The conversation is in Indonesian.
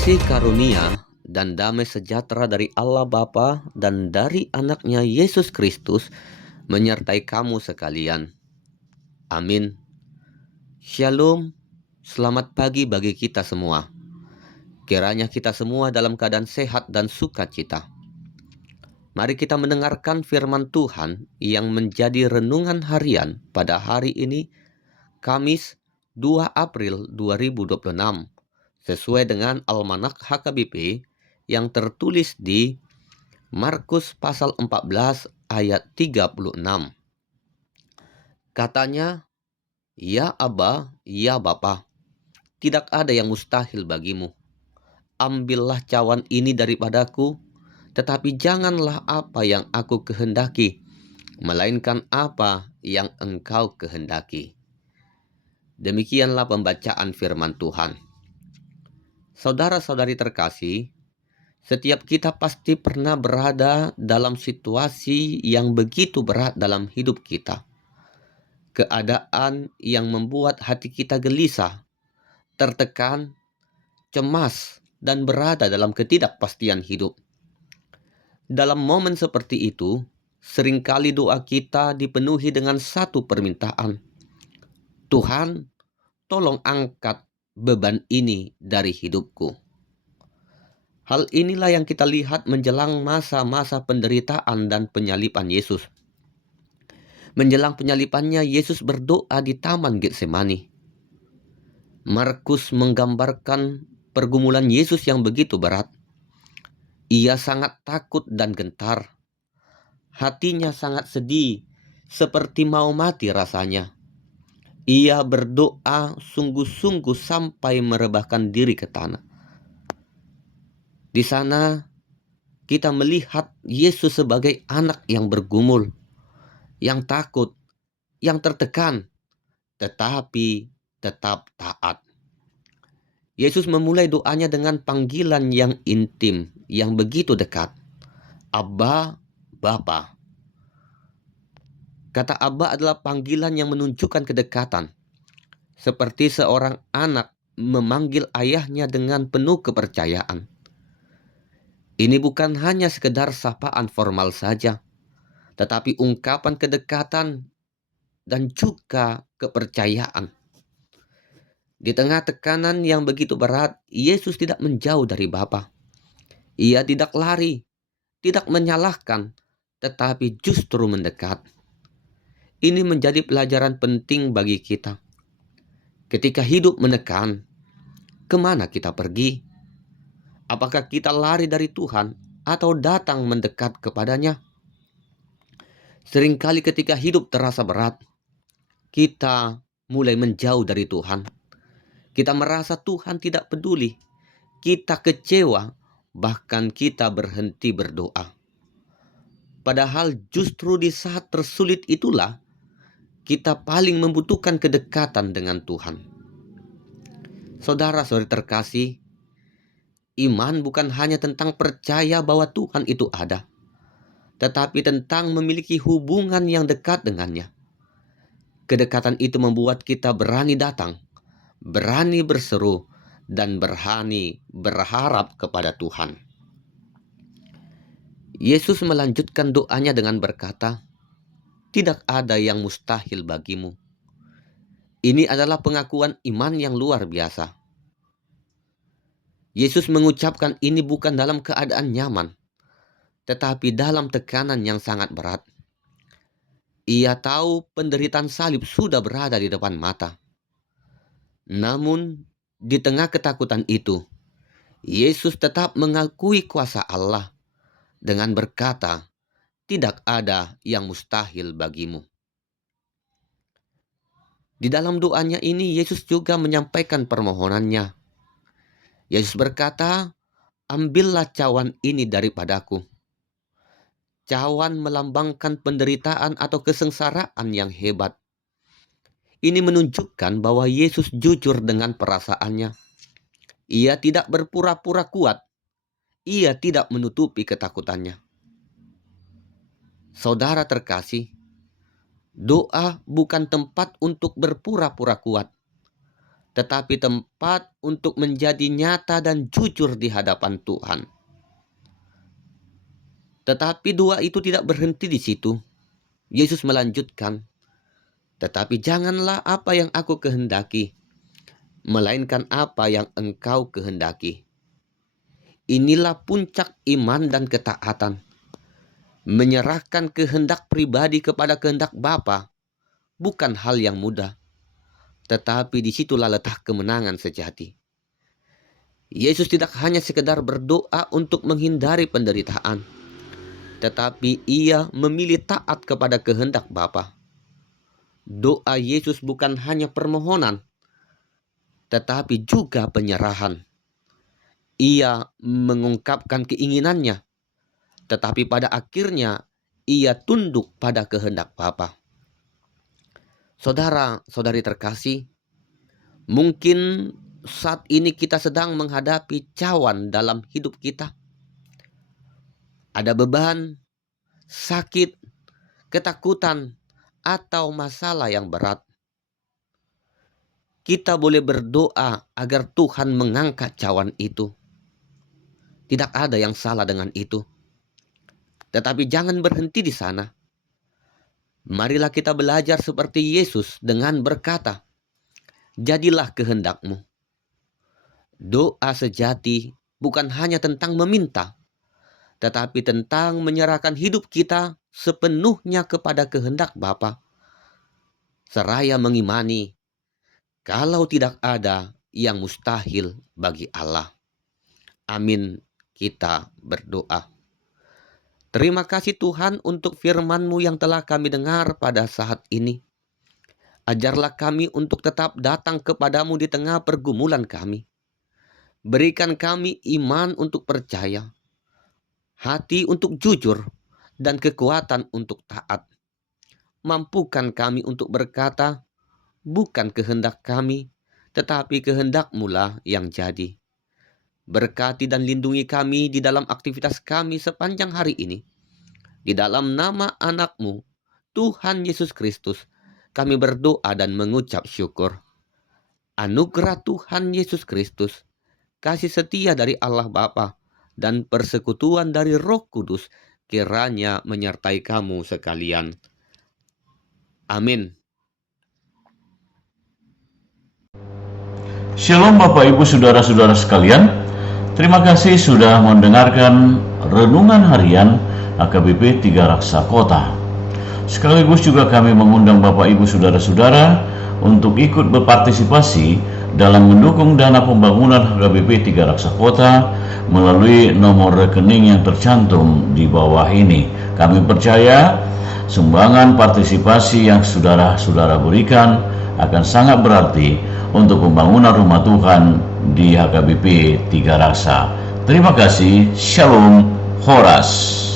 Kasih karunia dan damai sejahtera dari Allah Bapa dan dari anaknya Yesus Kristus menyertai kamu sekalian. Amin. Shalom, selamat pagi bagi kita semua. Kiranya kita semua dalam keadaan sehat dan sukacita. Mari kita mendengarkan firman Tuhan yang menjadi renungan harian pada hari ini, Kamis 2 April 2026, sesuai dengan Almanak HKBP yang tertulis di Markus pasal 14 ayat 36. Katanya, "Ya Aba, ya Bapa, tidak ada yang mustahil bagimu. Ambillah cawan ini daripadaku, tetapi janganlah apa yang aku kehendaki, melainkan apa yang Engkau kehendaki." Demikianlah pembacaan firman Tuhan. Saudara-saudari terkasih, setiap kita pasti pernah berada dalam situasi yang begitu berat dalam hidup kita. Keadaan yang membuat hati kita gelisah, tertekan, cemas, dan berada dalam ketidakpastian hidup. Dalam momen seperti itu, seringkali doa kita dipenuhi dengan satu permintaan. Tuhan, tolong angkat beban ini dari hidupku. Hal inilah yang kita lihat menjelang masa-masa penderitaan dan penyaliban Yesus. Menjelang penyalibannya, Yesus berdoa di Taman Getsemani. Markus menggambarkan pergumulan Yesus yang begitu berat. Ia sangat takut dan gentar. Hatinya sangat sedih, seperti mau mati rasanya. Ia berdoa sungguh-sungguh sampai merebahkan diri ke tanah. Di sana kita melihat Yesus sebagai anak yang bergumul, yang takut, yang tertekan, tetapi tetap taat. Yesus memulai doanya dengan panggilan yang intim, yang begitu dekat. Abba, Bapa. Kata Abba adalah panggilan yang menunjukkan kedekatan. Seperti seorang anak memanggil ayahnya dengan penuh kepercayaan. Ini bukan hanya sekedar sapaan formal saja, tetapi ungkapan kedekatan dan juga kepercayaan. Di tengah tekanan yang begitu berat, Yesus tidak menjauh dari Bapa. Ia tidak lari, tidak menyalahkan, tetapi justru mendekat. Ini menjadi pelajaran penting bagi kita. Ketika hidup menekan, kemana kita pergi? Apakah kita lari dari Tuhan atau datang mendekat kepadanya? Seringkali ketika hidup terasa berat, kita mulai menjauh dari Tuhan. Kita merasa Tuhan tidak peduli. Kita kecewa, bahkan kita berhenti berdoa. Padahal justru di saat tersulit itulah kita paling membutuhkan kedekatan dengan Tuhan. Saudara-saudari terkasih, iman bukan hanya tentang percaya bahwa Tuhan itu ada, tetapi tentang memiliki hubungan yang dekat dengannya. Kedekatan itu membuat kita berani datang, berani berseru, dan berani berharap kepada Tuhan. Yesus melanjutkan doanya dengan berkata, "Tidak ada yang mustahil bagimu." Ini adalah pengakuan iman yang luar biasa. Yesus mengucapkan ini bukan dalam keadaan nyaman, tetapi dalam tekanan yang sangat berat. Ia tahu penderitaan salib sudah berada di depan mata. Namun, di tengah ketakutan itu, Yesus tetap mengakui kuasa Allah dengan berkata, "Tidak ada yang mustahil bagimu." Di dalam doanya ini, Yesus juga menyampaikan permohonannya. Yesus berkata, "Ambillah cawan ini daripadaku." Cawan melambangkan penderitaan atau kesengsaraan yang hebat. Ini menunjukkan bahwa Yesus jujur dengan perasaannya. Ia tidak berpura-pura kuat. Ia tidak menutupi ketakutannya. Saudara terkasih, doa bukan tempat untuk berpura-pura kuat. tetapi tempat untuk menjadi nyata dan jujur di hadapan Tuhan. Tetapi doa itu tidak berhenti di situ. Yesus melanjutkan, "Tetapi janganlah apa yang aku kehendaki, melainkan apa yang engkau kehendaki." Inilah puncak iman dan ketaatan. Menyerahkan kehendak pribadi kepada kehendak Bapa bukan hal yang mudah, tetapi disitulah letak kemenangan sejati. Yesus tidak hanya sekedar berdoa untuk menghindari penderitaan, tetapi ia memilih taat kepada kehendak Bapa. Doa Yesus bukan hanya permohonan, tetapi juga penyerahan. Ia mengungkapkan keinginannya, tetapi pada akhirnya ia tunduk pada kehendak Bapa. Saudara-saudari terkasih, mungkin saat ini kita sedang menghadapi cawan dalam hidup kita. Ada beban, sakit, ketakutan, atau masalah yang berat. Kita boleh berdoa agar Tuhan mengangkat cawan itu. Tidak ada yang salah dengan itu. Tetapi jangan berhenti di sana. Marilah kita belajar seperti Yesus dengan berkata, "Jadilah kehendak-Mu." Doa sejati bukan hanya tentang meminta, tetapi tentang menyerahkan hidup kita sepenuhnya kepada kehendak Bapa. Seraya mengimani, kalau tidak ada yang mustahil bagi Allah. Amin. Kita berdoa. Terima kasih Tuhan untuk firman-Mu yang telah kami dengar pada saat ini. Ajarlah kami untuk tetap datang kepadamu di tengah pergumulan kami. Berikan kami iman untuk percaya, hati untuk jujur, dan kekuatan untuk taat. Mampukan kami untuk berkata, bukan kehendak kami, tetapi kehendak-Mu lah yang jadi. Berkati dan lindungi kami di dalam aktivitas kami sepanjang hari ini. Di dalam nama anak-Mu, Tuhan Yesus Kristus, kami berdoa dan mengucap syukur. Anugerah Tuhan Yesus Kristus, kasih setia dari Allah Bapa, dan persekutuan dari Roh Kudus kiranya menyertai kamu sekalian. Amin. Shalom Bapak Ibu Saudara-saudara sekalian. Terima kasih sudah mendengarkan Renungan Harian HKBP 3 Raksa Kota. Sekaligus juga kami mengundang Bapak Ibu Saudara-saudara untuk ikut berpartisipasi dalam mendukung dana pembangunan HKBP 3 Raksa Kota melalui nomor rekening yang tercantum di bawah ini. Kami percaya sumbangan partisipasi yang saudara-saudara berikan akan sangat berarti untuk pembangunan rumah Tuhan di HKBP 3 Raksa. Terima kasih. Shalom. Horas.